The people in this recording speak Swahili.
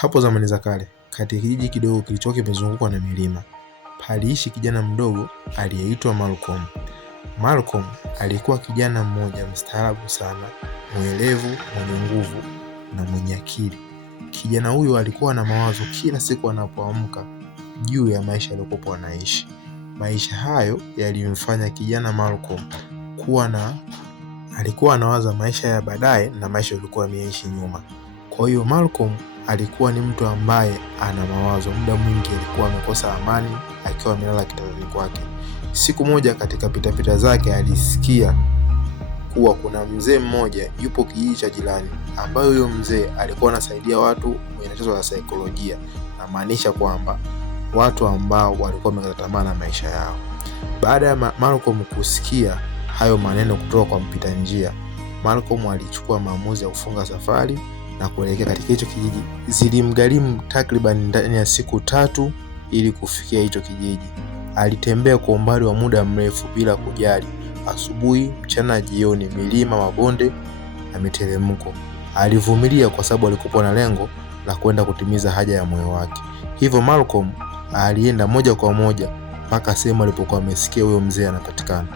Hapo zamani za kale, katika kijiji kidogo kilichokuwa kimezungukwa na milima, paliishi kijana mdogo aliyeitwa Malcolm. Malcolm alikuwa kijana mmoja mstaarabu sana, mwelevu, mwenye nguvu na mwenye akili. Kijana huyo alikuwa na mawazo kila siku anapoamka juu ya maisha aliyokuwa anaishi. Maisha hayo yalimfanya kijana Malcolm alikuwa anawaza maisha ya baadaye na maisha yalikuwa yameishi nyuma. Kwa hiyo Malcolm alikuwa ni mtu ambaye ana mawazo. Muda mwingi alikuwa amekosa amani akiwa amelala kitandani kwake. Siku moja katika pitapita zake alisikia kuwa kuna mzee mmoja yupo kijiji cha jirani, ambaye huyo mzee alikuwa anasaidia watu wenye tatizo la saikolojia, na maanisha kwamba watu ambao walikuwa wamekata tamaa na maisha yao. Baada ya Malcolm kusikia hayo maneno kutoka kwa mpita njia, Malcolm alichukua maamuzi ya kufunga safari na kuelekea katika hicho kijiji. Zilimgharimu takriban ndani ya siku 3 ili kufikia hicho kijiji. Alitembea kwa umbali wa muda mrefu bila kujali, asubuhi, mchana, jioni, milima, mabonde na miteremko. Alivumilia kwa sababu alikuwa na lengo la kwenda kutimiza haja ya moyo wake. Hivyo Malcolm alienda moja kwa moja mpaka sehemu alipokuwa amesikia huyo mzee anapatikana.